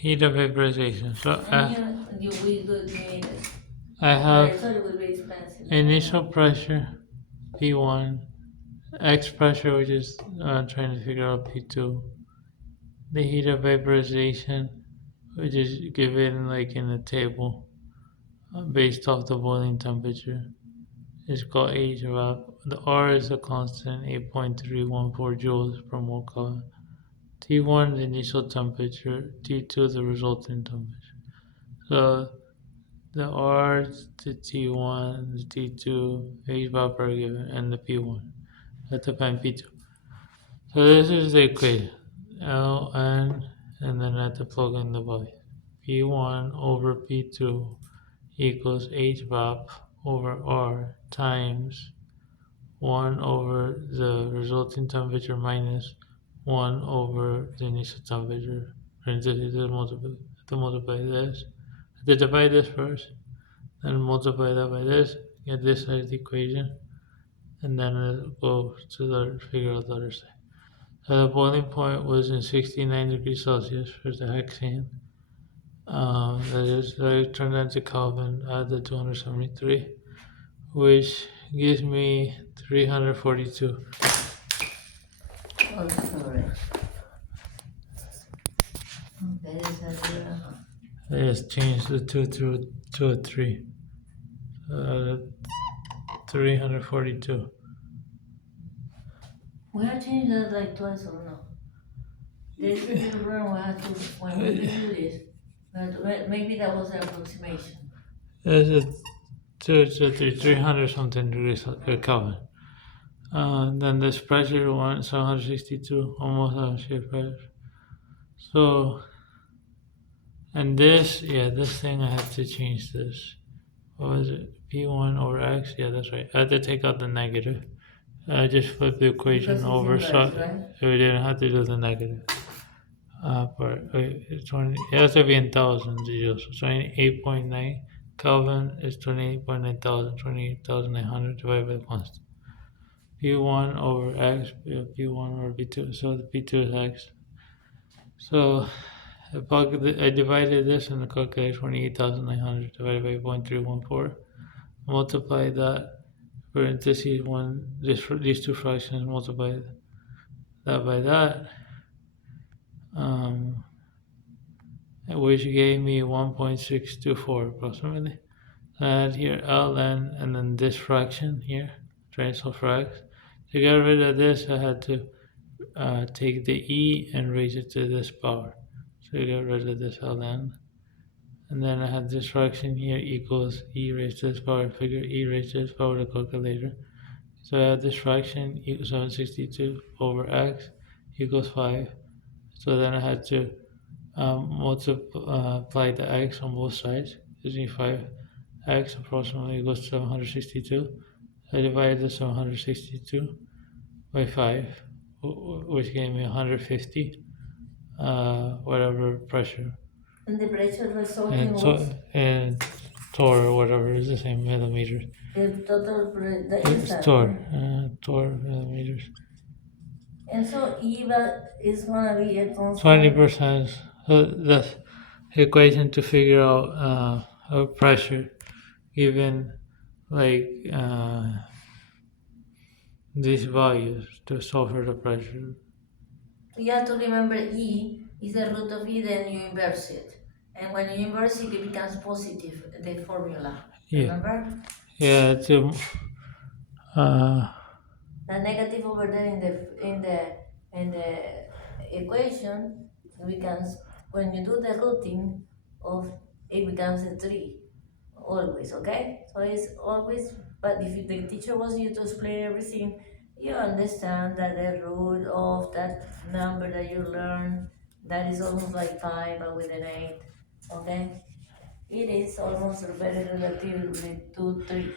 Heat of vaporization. So And you will do it. I But I have thought it would be expensive. initial pressure P1, X pressure, which is trying to figure out P2, the heat of vaporization, which is given like in a table based off the boiling temperature, is called HVAP. The R is a constant, 8.314 joules per mole Kelvin. T1 the initial temperature, T2 the resulting temperature. So the R, the T1, the T2, HVAP are given, and the P1. Let's define P2. So this is the equation. Ln, and then I have to plug in the value. P1 over P2 equals HVAP over R times 1 over the resulting temperature minus 1 over the initial temperature. Parentheses, multiply this. I have to divide this first, then multiply that by this, get this side of the equation, and then it'll go to the figure out the other side. So the boiling point was in 69 degrees Celsius for the hexane. That turned into Kelvin at the 273, which gives me 342. Oh, sorry. Okay, so I just changed the 2 to a 3. Uh, 342. we have changed that like twice or no? There's a little room we have to, when we do this, maybe that was an approximation. There's a 300 something degrees Kelvin. Then this pressure one 762, almost on shape pressure. So, and this, yeah, this thing I have to change this. What was it? P1 over X? Yeah, that's right. I had to take out the negative. I just flipped the equation Because it's over so inverse, right? we didn't have to do the negative. Part it's 20, it has to be in thousands joules. So 28.9 Kelvin is 28.9 thousand, 28,900 divided by constant. P1 over X, P1 over P2, so the P2 is X. So I divided this in the calculator 28,900 divided by 0.314. Multiply that parentheses these two fractions, multiply that by that, um, which gave me 1.624 approximately. I add here ln and then this fraction here, transfer for x. To get rid of this, I had to take the e and raise it to this power. So I get rid of this ln. And then I had this fraction here equals e raised to this power. Figure e raised to this power the calculator. So I had this fraction equals 762 over x equals 5. So then I had to multiply the x on both sides. Gives me 5x approximately equals 762. I divided the 762 by 5, which gave me 150, whatever pressure. And the pressure resulting And was and torr or whatever is the same millimeters. the total, the It's inside, torr, right? torr millimeters. And so EVA is gonna be a constant. 20%. So that's the equation to figure out pressure given like these values to solve for the pressure. You have to remember E is the root of E, then you inverse it. And when you inverse it, it becomes positive, the formula. Yeah, Remember? yeah. Uh, The negative over there in the equation becomes, when you do the rooting of, it becomes a 3 always, okay? So it's always, but if the teacher wants you to explain everything, you understand that the root of that number that you learn, that is almost like 5 but with an 8, okay? It is almost very relatively to 3.